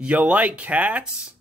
You like cats?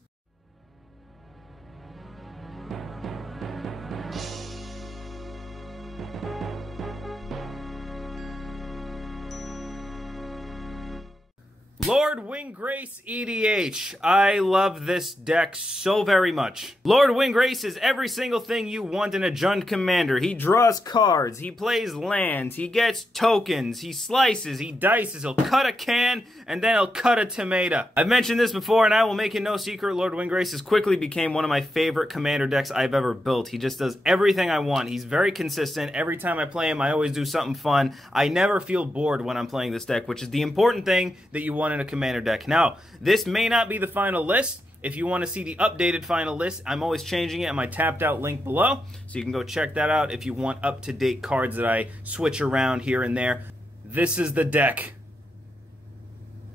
Lord Windgrace EDH. I love this deck so very much. Lord Windgrace is every single thing you want in a Jund commander. He draws cards, he plays lands, he gets tokens, he slices, he dices, he'll cut a can, and then he'll cut a tomato. I've mentioned this before, and I will make it no secret, Lord Windgrace has quickly became one of my favorite commander decks I've ever built. He just does everything I want. He's very consistent. Every time I play him, I always do something fun. I never feel bored when I'm playing this deck, which is the important thing that you want in a commander deck. Now, this may not be the final list. If you want to see the updated final list, I'm always changing it on my tapped out link below, so you can go check that out if you want up-to-date cards that I switch around here and there. This is the deck.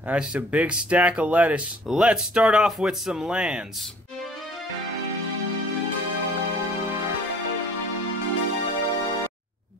That's a big stack of lettuce. Let's start off with some lands.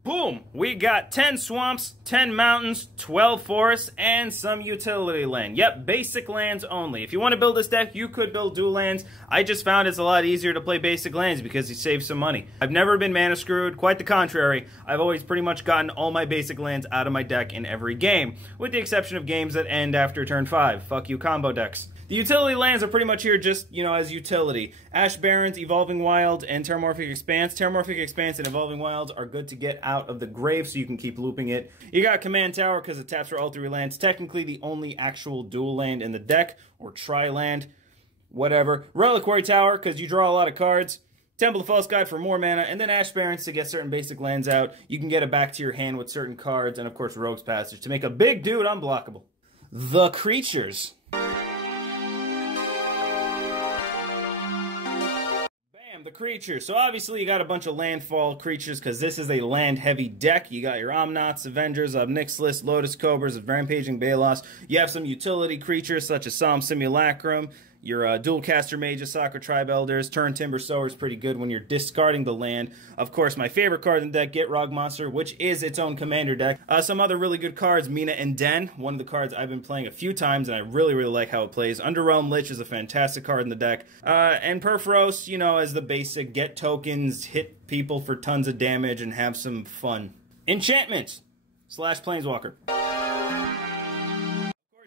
Boom! We got 10 swamps, 10 mountains, 12 forests, and some utility land. Yep, basic lands only. If you want to build this deck, you could build dual lands. I just found it's a lot easier to play basic lands because you save some money. I've never been mana screwed, quite the contrary. I've always pretty much gotten all my basic lands out of my deck in every game, with the exception of games that end after turn 5. Fuck you combo decks. The utility lands are pretty much here just, as utility. Ash Barrens, Evolving Wild, and Terramorphic Expanse. Terramorphic Expanse and Evolving Wilds are good to get out of the grave so you can keep looping it. You got Command Tower because it taps for all 3 lands. Technically the only actual dual land in the deck, or tri-land, whatever. Reliquary Tower because you draw a lot of cards. Temple of False God for more mana, and then Ash Barrens to get certain basic lands out. You can get it back to your hand with certain cards, and of course Rogue's Passage to make a big dude unblockable. The creatures. The creatures. So obviously you got a bunch of landfall creatures because this is a land-heavy deck. You got your Omnauts, Avengers, Obnixilis, Lotus Cobras, Rampaging Balos. You have some utility creatures such as Solemn Simulacrum, your dual caster mages, Soccer Tribe Elders, Turn Timber Sower is pretty good when you're discarding the land. Of course, my favorite card in the deck, Get Rog Monster, which is its own commander deck. Some other really good cards, Mina and Den, one of the cards I've been playing a few times, and I really, really like how it plays. Underrealm Lich is a fantastic card in the deck. And Perforos, as the basic, get tokens, hit people for tons of damage, and have some fun. Enchantments / Planeswalker.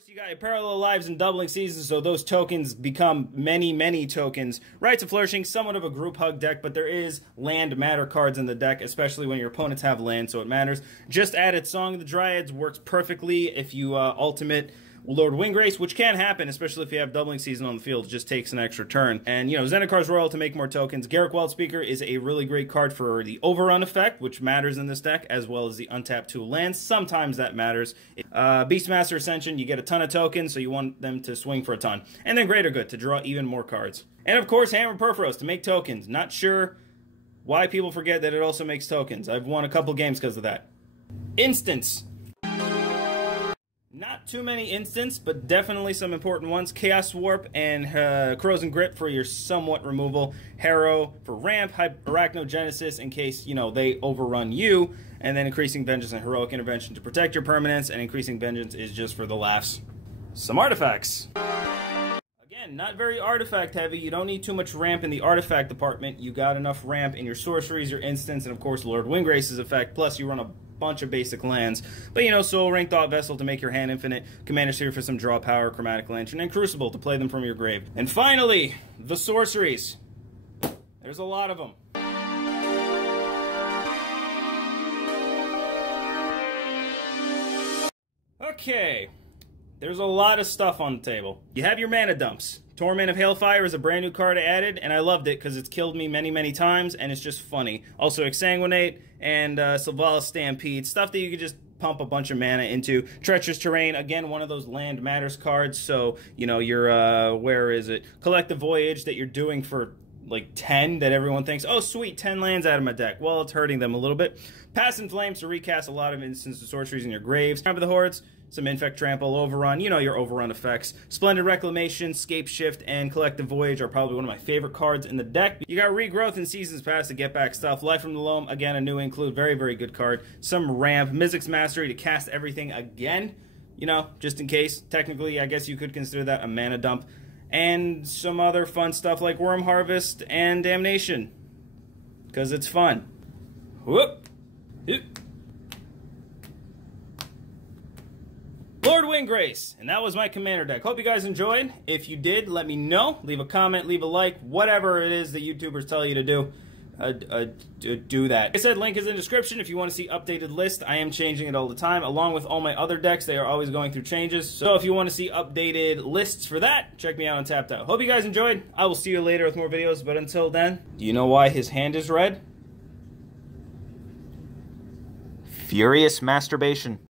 You got your Parallel Lives and Doubling Seasons, so those tokens become many, many tokens. Rites of Flourishing, somewhat of a group hug deck, but there is land matter cards in the deck, especially when your opponents have land, so it matters. Just added Song of the Dryads, works perfectly if you ultimate Lord Windgrace, which can happen, especially if you have Doubling Season on the field. It just takes an extra turn. And, Zendikar Royal to make more tokens. Garruk Wildspeaker is a really great card for the Overrun effect, which matters in this deck, as well as the untapped 2 lands. Sometimes that matters. Beastmaster Ascension, you get a ton of tokens, so you want them to swing for a ton. And then Greater Good to draw even more cards. And, of course, Hammer Perforos to make tokens. Not sure why people forget that it also makes tokens. I've won a couple games because of that. Instants. Not too many instants, but definitely some important ones. Chaos Warp and Corrosion Grip for your somewhat removal. Harrow for ramp. Arachnogenesis in case, they overrun you. And then Increasing Vengeance and Heroic Intervention to protect your permanents. And Increasing Vengeance is just for the laughs. Some artifacts. Again, not very artifact heavy. You don't need too much ramp in the artifact department. You got enough ramp in your sorceries, your instants, and of course Lord Windgrace's effect. Plus you run a bunch of basic lands. But Soul Ring, Thought Vessel to make your hand infinite, Commander Sphere for some draw power, Chromatic Lantern, and Crucible to play them from your grave. And finally, the sorceries. There's a lot of them. Okay, there's a lot of stuff on the table. You have your mana dumps. Torment of Hailfire is a brand new card I added, and I loved it because it's killed me many, many times, and it's just funny. Also, Exsanguinate and Sylvalis Stampede, stuff that you could just pump a bunch of mana into. Treacherous Terrain, again, one of those land matters cards, so, your, where is it? Collective Voyage that you're doing for, like, 10 that everyone thinks, oh, sweet, 10 lands out of my deck. Well, it's hurting them a little bit. Pass in Flames to recast a lot of instants of sorceries in your graves. Time of the Hordes, some Infect, Trample, Overrun, your Overrun effects. Splendid Reclamation, Scape Shift, and Collective Voyage are probably one of my favorite cards in the deck. You got Regrowth and Seasons Pass to get back stuff. Life from the Loam, again, a new include, very, very good card. Some Ramp, Mizzix Mastery to cast everything again. you know, just in case. Technically, I guess you could consider that a mana dump. And some other fun stuff like Worm Harvest and Damnation, because it's fun. Whoop! Whoop. Lord Windgrace, and that was my commander deck. Hope you guys enjoyed. If you did, let me know. Leave a comment, leave a like, whatever it is that YouTubers tell you to do. Do that. Like I said, link is in the description if you want to see updated list. I am changing it all the time, along with all my other decks. They are always going through changes. So if you want to see updated lists for that, check me out on Tapped Out. Hope you guys enjoyed. I will see you later with more videos, but until then, do you know why his hand is red? Furious masturbation.